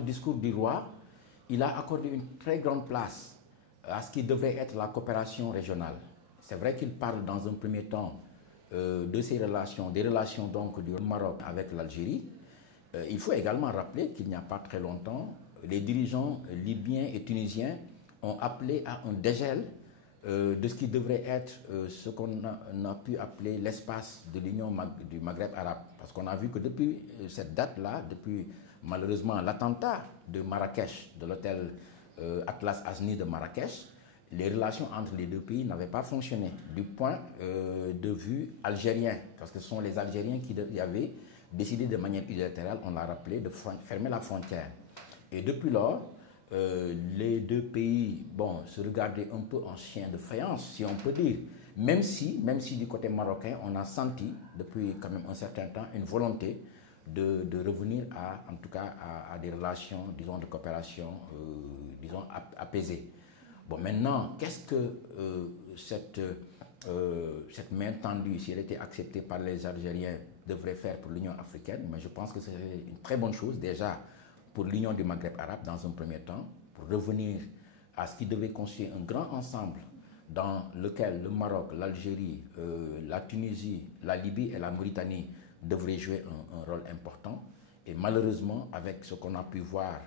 le discours du roi, il a accordé une très grande place à ce qui devrait être la coopération régionale. C'est vrai qu'il parle dans un premier temps de ces relations, des relations donc du Maroc avec l'Algérie. Il faut également rappeler qu'il n'y a pas très longtemps, les dirigeants libyens et tunisiens ont appelé à un dégel de ce qui devrait être ce qu'on a pu appeler l'espace de l'Union du Maghreb arabe. Parce qu'on a vu que depuis cette date-là, depuis malheureusement l'attentat de Marrakech, de l'hôtel Atlas Asni de Marrakech, les relations entre les deux pays n'avaient pas fonctionné du point de vue algérien, parce que ce sont les Algériens qui avaient décidé de manière unilatérale, on l'a rappelé, de fermer la frontière. Et depuis lors, les deux pays se regardaient un peu en chien de faïence, si on peut dire. Même si du côté marocain, on a senti depuis quand même un certain temps une volonté de revenir en tout cas à des relations, disons, de coopération, disons, apaisées. Bon, maintenant, qu'est-ce que cette main tendue, si elle était acceptée par les Algériens, devrait faire pour l'Union africaine? Mais je pense que c'est une très bonne chose déjà pour l'Union du Maghreb arabe dans un premier temps, pour revenir à ce qui devait constituer un grand ensemble dans lequel le Maroc, l'Algérie, la Tunisie, la Libye et la Mauritanie devraient jouer un rôle important. Et malheureusement, avec ce qu'on a pu voir,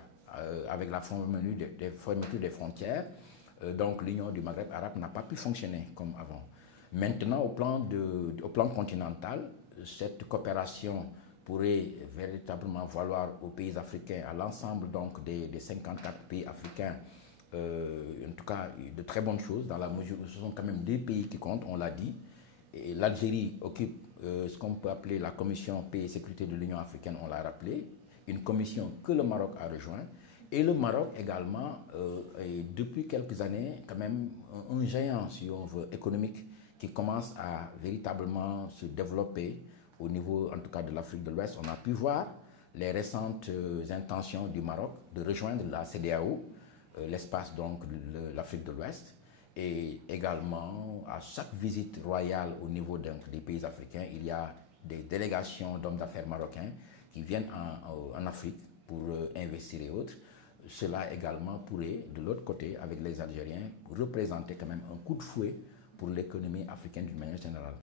avec la fermeture des frontières, donc l'Union du Maghreb arabe n'a pas pu fonctionner comme avant. Maintenant, au plan continental, cette coopération pourrait véritablement valoir aux pays africains, à l'ensemble donc des 54 pays africains, en tout cas de très bonnes choses, dans la mesure où ce sont quand même des pays qui comptent, on l'a dit. L'Algérie occupe ce qu'on peut appeler la commission paix et sécurité de l'Union africaine, on l'a rappelé, une commission que le Maroc a rejoint. Et le Maroc également est depuis quelques années quand même un géant, si on veut, économique, qui commence à véritablement se développer au niveau, en tout cas, de l'Afrique de l'Ouest. On a pu voir les récentes intentions du Maroc de rejoindre la CEDEAO, l'espace donc de l'Afrique de l'Ouest. Et également, à chaque visite royale au niveau des pays africains, il y a des délégations d'hommes d'affaires marocains qui viennent en Afrique pour investir et autres. Cela également pourrait, de l'autre côté, avec les Algériens, représenter quand même un coup de fouet pour l'économie africaine d'une manière générale.